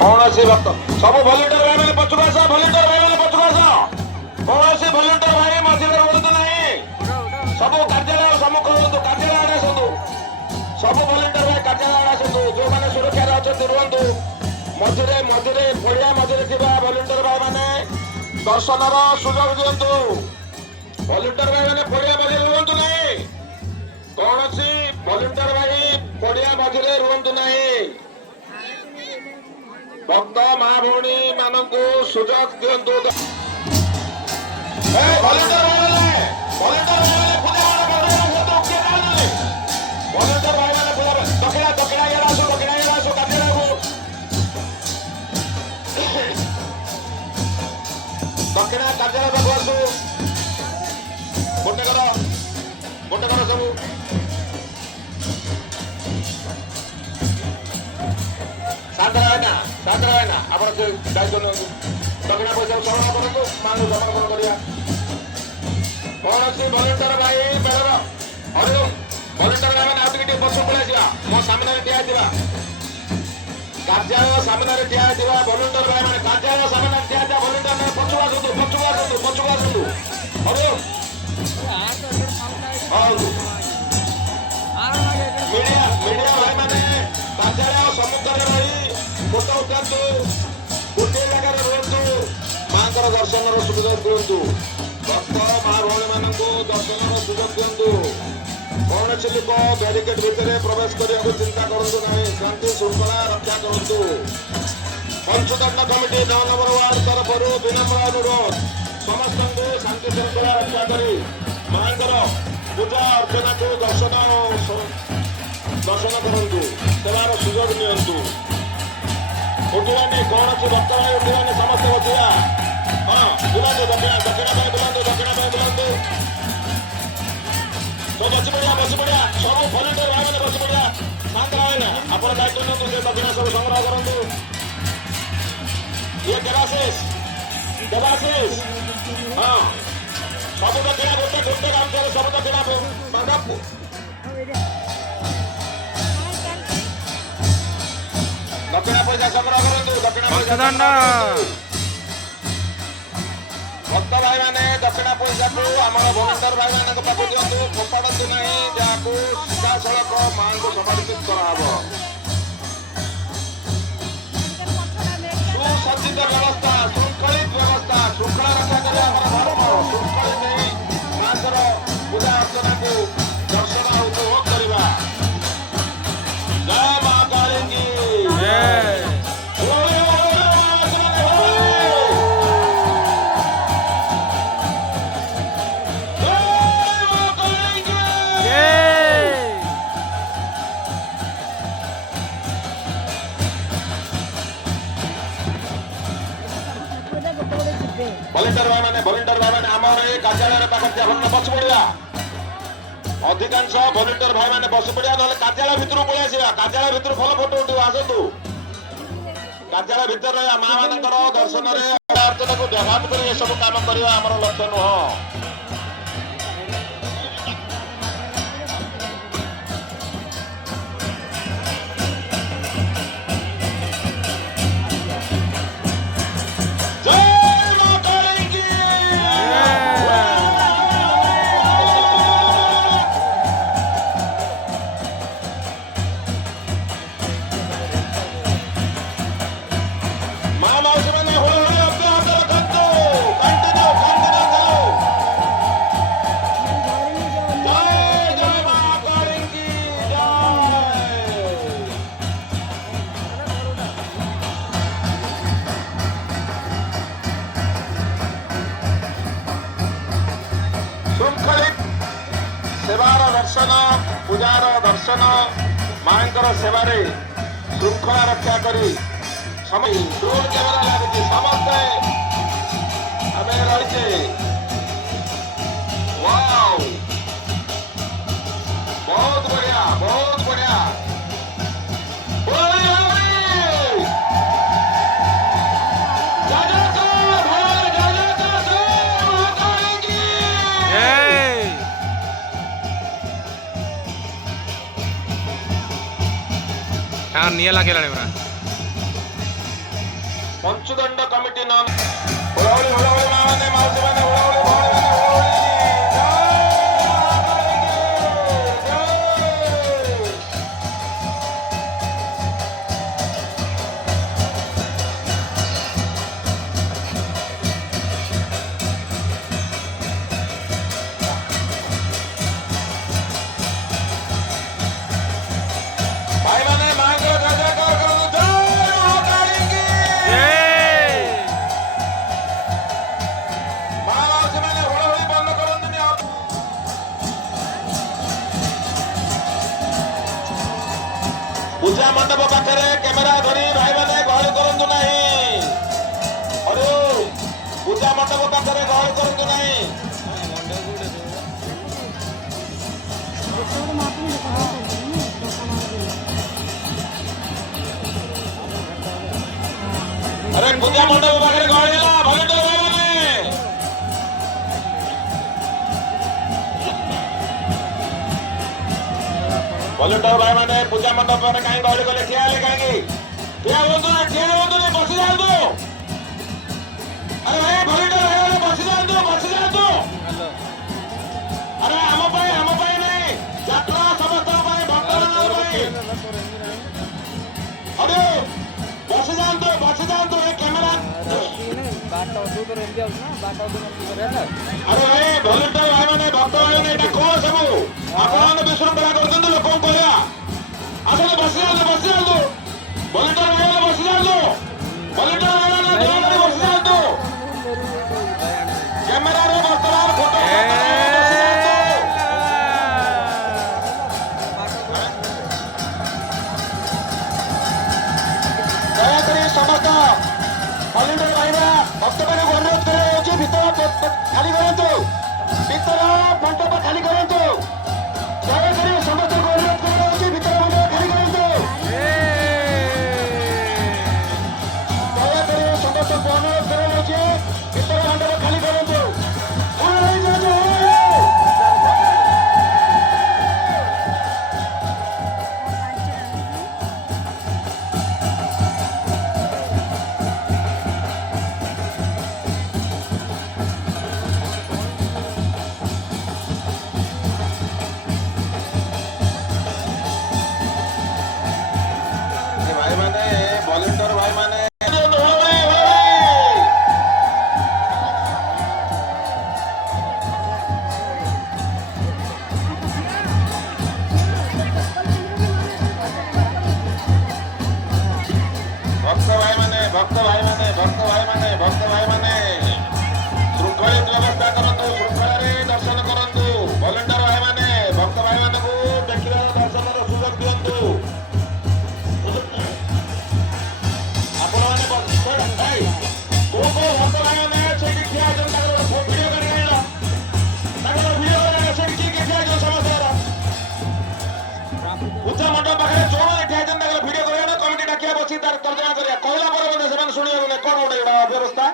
कौन सी भक्त सब भलेंटियर भाई मैंने पछुआ आस भलेंटियर भाई मैंने पछुआ आस कौन सी भलेंटियर भाई मझे रुहतु नहीं सब कार्यालय सम्मुख रुहतु कार्यालय आड़े आसतु सब भलेंटियर भाई कार्यालय आड़े आसतु जो मैंने सुरक्षा अच्छा रुहतु मझे मझे पड़िया मझे भलेंटियर भाई मैंने दर्शनर सुजोग दिंतु भलेंटियर भाई मैंने पड़िया मझे रुहतु नहीं कौन सी भलेंटियर भाई पड़िया मझे रुहतु नहीं भक्त माँ भौणी मानक सुजोग दिंतु दक्षिणा कार्यालय पाखु आसु गोटे कर सब शांत रहना आप दायित्व दक्षिणा पैसा संग्रह करूँ माँ समर्पण करा कौन सी भलेंटियर भाई मेलर हरिओम भलेंटियर भाई मैंने आगे पशु पलैसा मो सामने ठिया कार्यालय सामने ठिया भलेंटियर भाई मैंने कार्यालय सामने ठिया भलेंटियर पछुआ आसतु हरिओम मीडिया भाई मैंने कार्यालय सम्मुखें रही फोटो उठातु गोटे जगह रुहतु माँ दर्शन सुविधा दिंतु भक्त माँ भौणी मान दर्शन सुजोग दिंतु कौन सी लोक बैरिकेड भितर प्रवेश करने चिंता करूँ ना शांति श्रृंखला रक्षा करूँ पंचदंड कमिटी 9 नंबर वार्ड तरफ विनम्र अनुरोध समस्त शांति श्रृंखला रक्षा कर माँ पूजा अर्चना को दर्शन करूँ सेवार सुजोग नियंतु उठिलानी कौन सी भक्त भाई उठिलानी समस्त बचिया हाँ बुलाते दक्षिणा बुलाते तो बची पड़ा सब भलेंटियर भाई मैंने बची पड़ा शांत रहे आप दायित्व नियंतु दक्षिणा सब संग्रह करूँ ये देवाशीष हाँ सब दक्षिणा गोटे काम करे सब दक्षिणा दक्षिणा पैसा संग्रह करूँ दक्षिणा भक्त भाई मैंने दक्षिणा पैसा को आम भलेंटियर भाई मान पाक दिंतु फोपाड़ू ना जहाँ सीधा सड़क माँ को समर्पित कराव सुसज्जित व्यवस्था श्रृंखलित व्यवस्था श्रृंखला रक्षा कर धर्म श्रृंखलित नहीं माँ पूजा अर्चना को दर्शन उपभोग करवा जय माँ काली की भलेंटियर भाई मैंने आम कार्यालय पाखे बस पड़ा अधिकांश भलेंटियर भाई मैंने बस पड़ा ना कार्यालय भितर पलैसा कार्यालय भितर भल फोटो उठा आसतु कार्यालय भितर माँ मान दर्शन अर्चना को व्याघात कर सब कम करवा आम लक्ष्य नुह सेवार दर्शन पूजार दर्शन माँ सेवारे श्रृंखला रक्षा करी ड्रोन कैमेरा लगे समस्ते आम रही बहुत बढ़िया बहुत बढ़िया निया लगे ପଞ୍ଚୁଦଣ୍ଡ କମିଟି ନାମ ହୁଳହୁଳି ହୁଳହୁଳି ମା ମାନେ ମାଉସୀ ମାନେ ହୁଳହୁଳି ଭଉଣୀ ମାନେ ହୁଳହୁଳି ଭାଇମାନେ ମାଙ୍କର ଜୟ ଜୟକାର କରନ୍ତୁ ଜୟ ମା କାଳୀଙ୍କି ମା ମାଉସୀ ମାନେ ହୁଳହୁଳି ବନ୍ଦ କରନ୍ତୁନି ପୂଜା ମଣ୍ଡପ ପାଖରେ କ୍ୟାମେରା ଧରି ଭାଇମାନେ ଗହଳି କରନ୍ତୁ ନାହିଁ ପୂଜା ମଣ୍ଡପ ପାଖରେ ଗହଳି କରନ୍ତୁ ନାହିଁ अरे पूजा मंडप पाखे गहली है भलेंटियर भाई मैंने भलेंटियर भाई मैंने पूजा मंडप पर कहीं गहली कले ठिया हेले कहीं ठिया होतु बसी जातु अरे भाई भलेंटियर भाई मैंने बसी जातु अरे आम नहीं यात्रा समस्त भक्त अरे बसी जातु ये कैमरा अरे भाई भलेंटियर भाई मैंने भक्त भाई मैंने एटा कौन सब आपने विशृंखला कर दिंतु लोक कहया आसले बसी जातु भलेंटियर भाई मैंने बसी जातु भलेंटियर भाई मैंने दया कर बसी जातु कैमरा रे बर्तमान फोटो दया करी समस्त भलेंटियर भाई भक्त मैंने अनुरोध कर भीतर खाली करतु भीतर मंडप खाली करतु दयाकोरी समस्त अनुरोध कर भीतर मंडप खाली करतु दयाकोरी समस्त अनुरोध कर भीतर मंडप खाली करतु भाई माने वॉलंटियर भाई माने भक्त भाई माने श्रृंखलित व्यवस्था करंतु श्रृंखला दर्शन करंतु वॉलंटियर भाई माने भक्त भाई माने को देखिबार दर्शनर सुयोग दियंतु आपण माने को भक्त भाई माने सेठी ठिया जन ताकर वीडियो करि आइला ताकर वीडियो करि सेठी की ठिया जन समस्या पूजा मंडप पाखे जोर ठिया जन ताकर वीडियो करिया कमिटी डाकिया बसी तार तर्जमा करिया कहला पर से शुणी कौन गोटे व्यवस्था